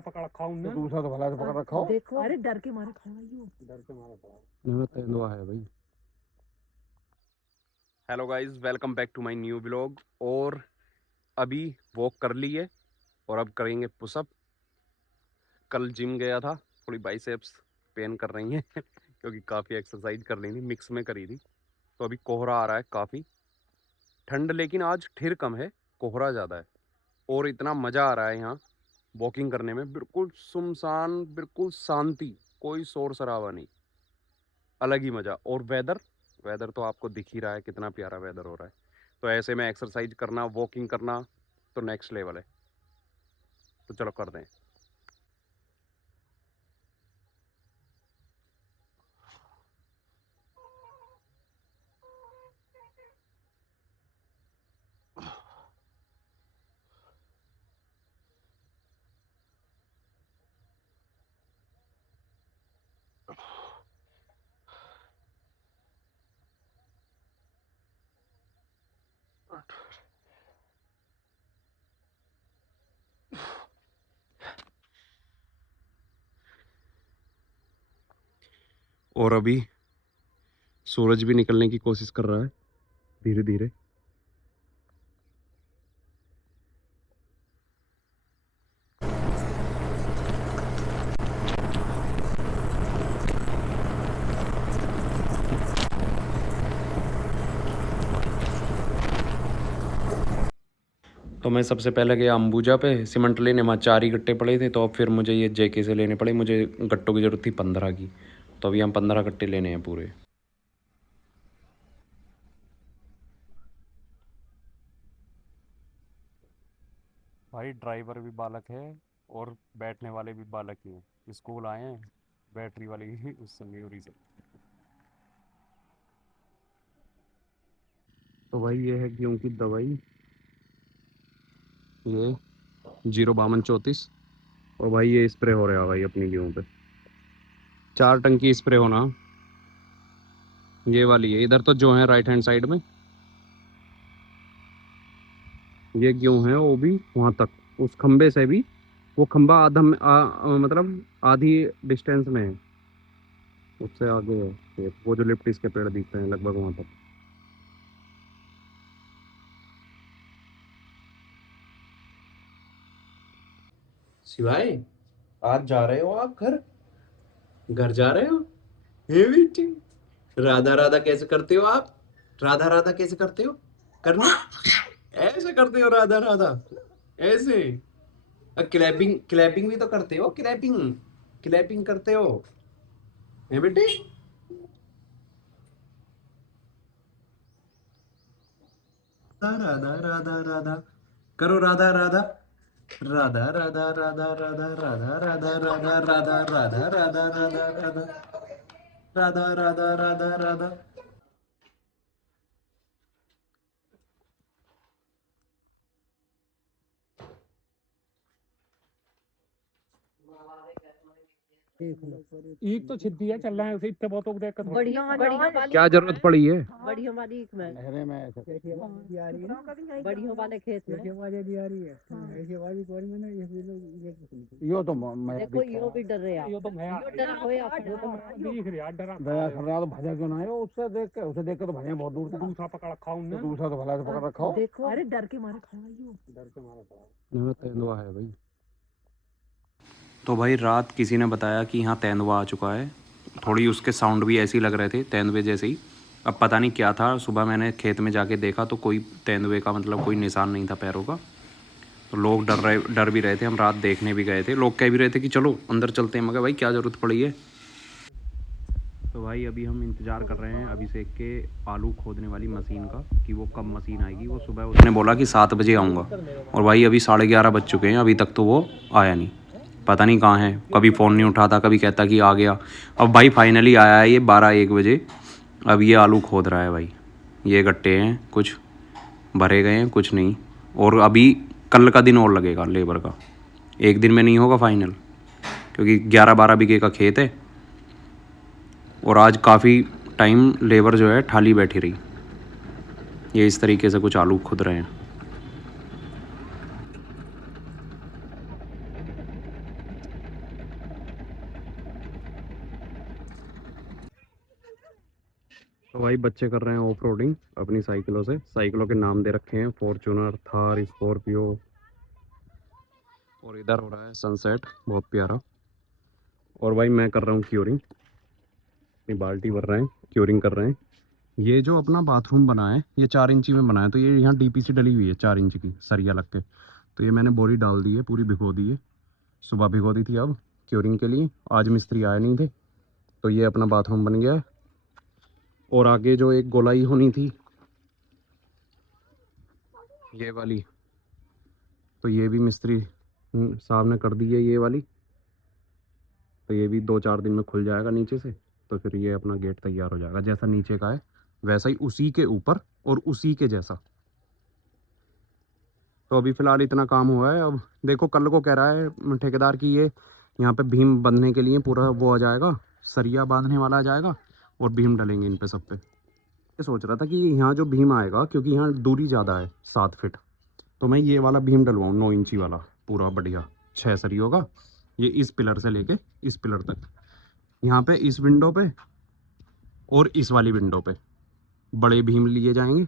पकड़ रखा हूँ तो दूसरा तो भला से पकड़ रखा हो। देखो अरे डर के मारे खड़ा है यो। डर के मारे खड़ा नहीं तेंदुआ है भाई। Hello guys, welcome back to my new vlog. और अभी वॉक कर ली है और अब करेंगे पुशअप। कल जिम गया था, थोड़ी बाइसेप्स पेन कर रही हैं क्योंकि काफ़ी एक्सरसाइज कर ली थी, मिक्स में करी थी। तो अभी कोहरा आ रहा है, काफ़ी ठंड, लेकिन आज ठिर कम है, कोहरा ज़्यादा है। और इतना मज़ा आ रहा है यहाँ वॉकिंग करने में, बिल्कुल सुनसान, बिल्कुल शांति, कोई शोर शराबा नहीं, अलग ही मज़ा। और वेदर वेदर तो आपको दिख ही रहा है कितना प्यारा वेदर हो रहा है। तो ऐसे में एक्सरसाइज करना, वॉकिंग करना तो नेक्स्ट लेवल है। तो चलो कर दें। और अभी सूरज भी निकलने की कोशिश कर रहा है धीरे धीरे। तो मैं सबसे पहले गया अंबुजा पे सीमेंट लेने, वहाँ 4 ही गट्टे पड़े थे। तो अब फिर मुझे ये जेके से लेने पड़े, मुझे गट्टों की ज़रूरत थी 15 की। तो अभी हम 15 गट्टे लेने हैं पूरे। भाई ड्राइवर भी बालक है और बैठने वाले भी बालक ही हैं। स्कूल आए हैं बैटरी वाली ही उस मयूरी से। तो भाई ये है गेहूँ की दवाई, ये 05234। और भाई ये स्प्रे हो रहा है भाई अपनी गेहूँ पे, 4 टंकी स्प्रे होना। ये वाली है इधर तो जो है राइट हैंड साइड में, ये गेहूँ है वो भी वहाँ तक, उस खंबे से भी। वो खंबा आधा मतलब आधी डिस्टेंस में है, उससे आगे है वो जो लिप्टिस के पेड़ दिखते हैं लगभग वहाँ तक। शिवाय, आज जा रहे हो आप घर? घर जा रहे हो? हे बेटी, राधा राधा कैसे करते हो आप? राधा राधा कैसे करते हो? करना ऐसे करते हो राधा राधा, ऐसे। क्लैपिंग क्लैपिंग भी तो करते हो, क्लैपिंग क्लैपिंग करते हो, हे बेटी। राधा राधा राधा करो, राधा राधा राधा राधा राधा राधा राधा राधा राधा राधा राधा राधा राधा राधा राधा राधा राधा राधा। ईख तो छिद्दी है, चल रहा है उसे इतने बहुतों को देख कर बढ़िया बढ़िया वाली क्या जरूरत पड़ी है? बढ़िया वाली एक में नहरे में ऐसे बढ़िया वाले खेत में यो तो मैं देखो यो भी डर रहे यो तो मैं यो डरा होया यो तो दिख रहा डरा दया कर रहा तो भजा क्यों ना है उससे देख के, उसे देख के तो भजा बहुत दूर से। दूसरा पकड़ रखा हूँ तो दूसरा तो भला से पकड़ रखा हो। देखो अरे डर के मारे खड़ा है यो। डर के मारे खड़ा नहीं तेंदुआ है भाई। तो भाई रात किसी ने बताया कि यहाँ तेंदुआ आ चुका है, थोड़ी उसके साउंड भी ऐसे ही लग रहे थे तेंदुए जैसे ही। अब पता नहीं क्या था, सुबह मैंने खेत में जाके देखा तो कोई तेंदुए का मतलब कोई निशान नहीं था पैरों का। तो लोग डर भी रहे थे, हम रात देखने भी गए थे, लोग कह भी रहे थे कि चलो अंदर चलते हैं, मगर भाई क्या ज़रूरत पड़ी है। तो भाई अभी हम इंतज़ार कर रहे हैं अभिषेक के आलू खोदने वाली मशीन का, कि वो कब मशीन आएगी। वो सुबह उसने बोला कि 7 बजे आऊँगा, और भाई अभी 11:30 बज चुके हैं, अभी तक तो वो आया नहीं। पता नहीं कहाँ है, कभी फ़ोन नहीं उठाता, कभी कहता कि आ गया। अब भाई फाइनली आया है, ये 12-1 बजे। अब ये आलू खोद रहा है भाई। ये गट्टे हैं, कुछ भरे गए हैं कुछ नहीं। और अभी कल का दिन और लगेगा लेबर का, एक दिन में नहीं होगा फाइनल, क्योंकि 11-12 बीघे का खेत है। और आज काफ़ी टाइम लेबर जो है ठाली बैठी रही। ये इस तरीके से कुछ आलू खुद रहे हैं। तो भाई बच्चे कर रहे हैं ऑफ रोडिंग अपनी साइकिलों से। साइकिलों के नाम दे रखे हैं फॉर्चूनर, थार, स्कॉर्पियो। और इधर हो रहा है सनसेट बहुत प्यारा। और भाई मैं कर रहा हूँ क्यूरिंग, अपनी बाल्टी भर रहे हैं, क्यूरिंग कर रहे हैं। ये जो अपना बाथरूम बना है ये 4 इंची में बना है, तो ये यहाँ डीपीसी डली हुई है 4 इंच की सरिया लग के। तो ये मैंने बोरी डाल दी है, पूरी भिगो दी है। सुबह भिगो दी थी अब क्यूरिंग के लिए, आज मिस्त्री आए नहीं थे। तो ये अपना बाथरूम बन गया है। और आगे जो एक गोलाई होनी थी ये वाली, तो ये भी मिस्त्री साहब ने कर दी है ये वाली। तो ये भी 2-4 दिन में खुल जाएगा नीचे से। तो फिर ये अपना गेट तैयार हो जाएगा, जैसा नीचे का है वैसा ही उसी के ऊपर और उसी के जैसा। तो अभी फ़िलहाल इतना काम हुआ है। अब देखो कल को कह रहा है ठेकेदार की ये यहाँ पे भीम बंधने के लिए पूरा वो आ जाएगा, सरिया बांधने वाला आ जाएगा और भीम डलेंगे इन पे सब पे। ये सोच रहा था कि यहाँ जो भीम आएगा, क्योंकि यहाँ दूरी ज़्यादा है 7 फीट, तो मैं ये वाला भीम डलवाऊँ 9 इंची वाला पूरा बढ़िया 6 सरियों का। ये इस पिलर से लेके इस पिलर तक, यहाँ पे इस विंडो पे और इस वाली विंडो पे बड़े भीम लिए जाएंगे,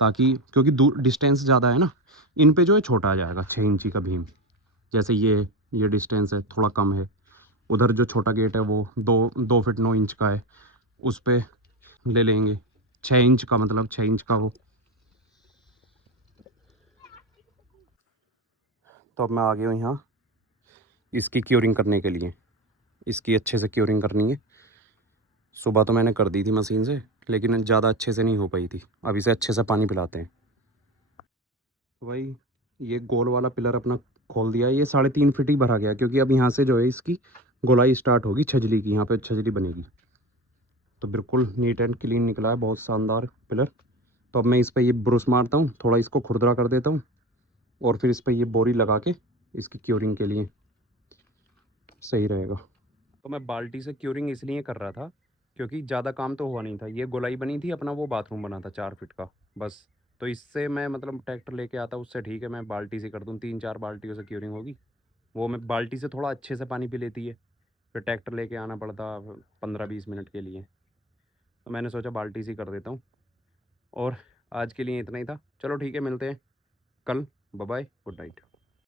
ताकि क्योंकि दूर डिस्टेंस ज़्यादा है ना, इन पे जो है छोटा आ जाएगा 6 इंची का भीम। जैसे ये डिस्टेंस है थोड़ा कम है, उधर जो छोटा गेट है वो 2 फीट 9 इंच का है, उस पे ले लेंगे 6 इंच का, मतलब 6 इंच का वो। तो अब मैं आ गया हूँ यहाँ इसकी क्यूरिंग करने के लिए। इसकी अच्छे से क्यूरिंग करनी है। सुबह तो मैंने कर दी थी मशीन से, लेकिन ज़्यादा अच्छे से नहीं हो पाई थी। अब इसे अच्छे से पानी पिलाते हैं। तो भाई ये गोल वाला पिलर अपना खोल दिया है, ये 3.5 फीट ही भरा गया, क्योंकि अब यहाँ से जो है इसकी गोलाई स्टार्ट होगी छजली की, यहाँ पे छजली बनेगी। तो बिल्कुल नीट एंड क्लीन निकला है, बहुत शानदार पिलर। तो अब मैं इस पर ये ब्रुश मारता हूँ, थोड़ा इसको खुरदरा कर देता हूँ और फिर इस पर ये बोरी लगा के इसकी क्यूरिंग के लिए सही रहेगा। तो मैं बाल्टी से क्यूरिंग इसलिए कर रहा था क्योंकि ज़्यादा काम तो हुआ नहीं था। ये गोलाई बनी थी, अपना वो बाथरूम बना था 4 फीट का बस। तो इससे मैं मतलब ट्रैक्टर लेके आता उससे ठीक है मैं बाल्टी से कर दूँ, 3-4 बाल्टियों से क्यूरिंग होगी। वो मैं बाल्टी से थोड़ा अच्छे से पानी पी लेती है, फिर ट्रैक्टर लेके आना पड़ता 15-20 मिनट के लिए। तो मैंने सोचा बाल्टी से ही कर देता हूँ। और आज के लिए इतना ही था। चलो ठीक है, मिलते हैं कल। Bye bye, good night.